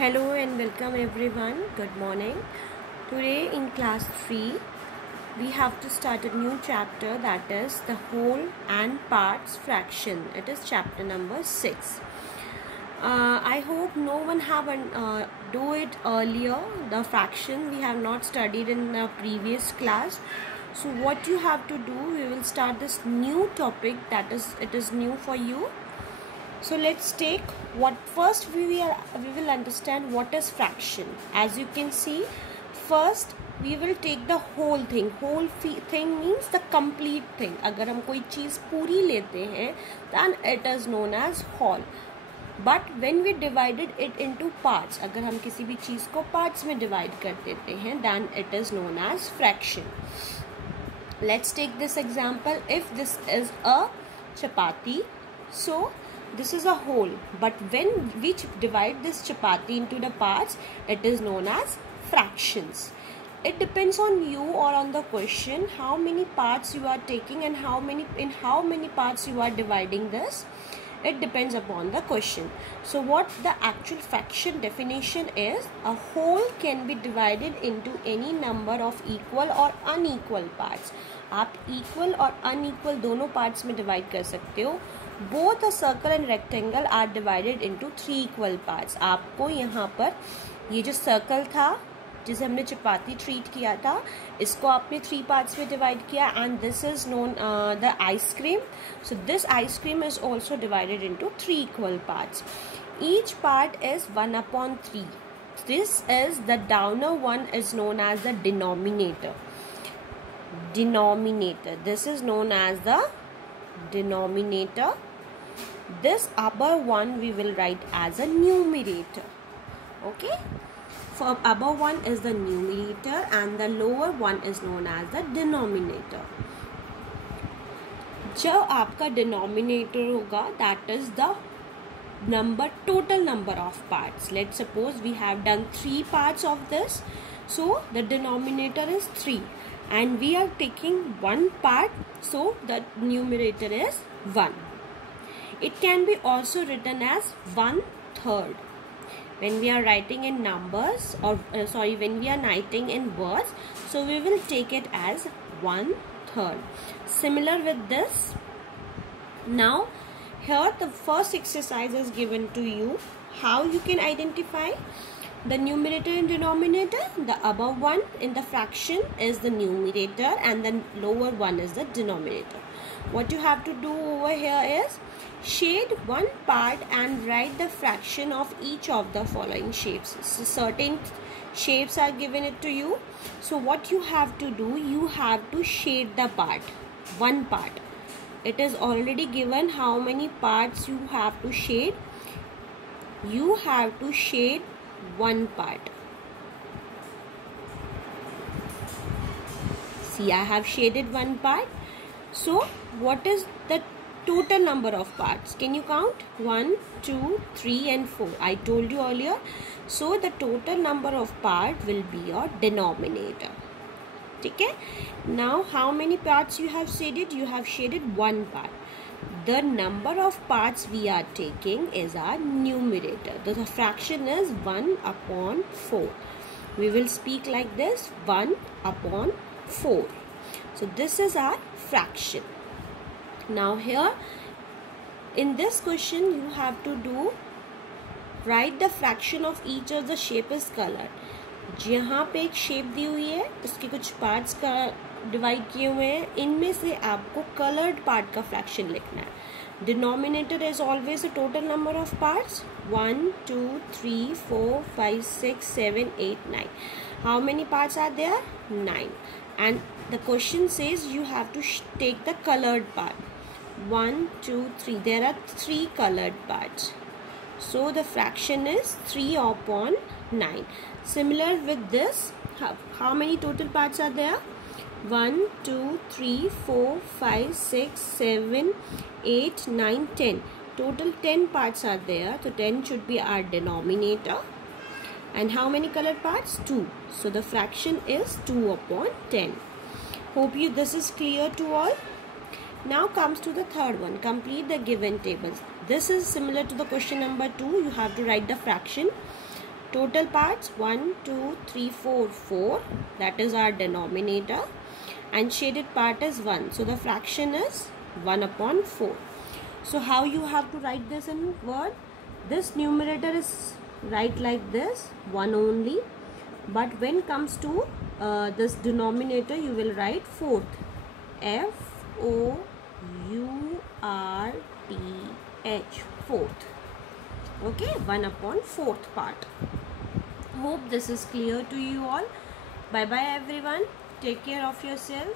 Hello and welcome everyone. Good morning. Today in class 3 we have to start a new chapter, that is the whole and parts fraction. It is chapter number 6. I hope no one have do it earlier. The fraction we have not studied in the previous class. So what you have to do, we will start this new topic, that is it is new for you. So let's take what first we will understand what is fraction. As you can see, first we will take the whole thing. Whole thing means the complete thing. अगर हम कोई चीज़ पूरी लेते हैं, then it is known as whole. But when we divided it into parts, अगर हम किसी भी चीज़ को parts में divide कर देते हैं, then it is known as fraction. Let's take this example. If this is a chapati, so this is a whole, but when we divide this chapati into the parts, it is known as fractions. It depends on you or on the question how many parts you are taking and how many parts you are dividing this. It depends upon the question. So what the actual fraction definition is, a whole can be divided into any number of equal or unequal parts. आप equal और unequal दोनों parts में divide कर सकते हो. Both a circle and rectangle are divided into 3 equal parts. आपको यहाँ पर ये जो circle था जिसे हमने चपाती ट्रीट किया था, इसको आपने 3 parts में divide किया, and this is known the ice cream. So this ice cream is also divided into 3 equal parts. Each part is 1/3. This is the downer one is known as the denominator. This is known as the denominator. This upper one we will write as a numerator. Okay, for upper one is the numerator and the lower one is known as the denominator. जो आपका denominator होगा, that is the total number of parts. Let's suppose we have done 3 parts of this, so the denominator is 3 and we are taking 1 part, so the numerator is 1. It can be also written as 1/3. When we are writing in numbers, or when we are writing in words, so we will take it as 1/3. Similar with this. Now here the first exercise is given to you, how you can identify the numerator and denominator. The above one in the fraction is the numerator and the lower one is the denominator. What you have to do over here is shade one part and write the fraction of each of the following shapes. So certain shapes are given it to you. So what you have to do, you have to shade the part, one part. It is already given how many parts you have to shade. You have to shade one part. See, I have shaded one part. So what is the total number of parts? Can you count? 1, 2, 3 and 4. I told you earlier. So the total number of part will be your denominator. Okay? Now how many parts you have shaded? You have shaded one part. The number of parts we are taking is our numerator. The fraction is 1/4. We will speak like this, 1/4. So this is our fraction. Now here in this question you have to do, write the fraction of each of the shape is colored. जहाँ पे एक shape दी हुई है, उसके कुछ parts का divide किए हुए हैं, इनमें से आपको कलर्ड पार्ट का फ्रैक्शन लिखना है. Denominator is always the total number of parts. 1, 2, 3, 4, 5, 6, 7, 8, 9. How many parts are there? 9. And the question says you have to take the colored part. 1, 2, 3. There are 3 colored parts. So the fraction is 3/9. Similar with this, how many total parts are there? 1, 2, 3, 4, 5, 6, 7, 8, 9, 10. Total 10 parts are there. So 10 should be our denominator. And how many colored parts? 2. So the fraction is 2/10. Hope this is clear to all. Now comes to the third one. Complete the given tables. This is similar to the question number 2. You have to write the fraction. Total parts 1, 2, 3, 4, 4. That is our denominator. And shaded part is 1. So the fraction is 1 upon 4. So how you have to write this in word? This numerator is write like this, 1 only. But when comes to this denominator, you will write fourth. F-O-U-R-T-H. Fourth. Okay, 1 upon fourth part. Hope this is clear to you all. Bye bye everyone. Take care of yourself.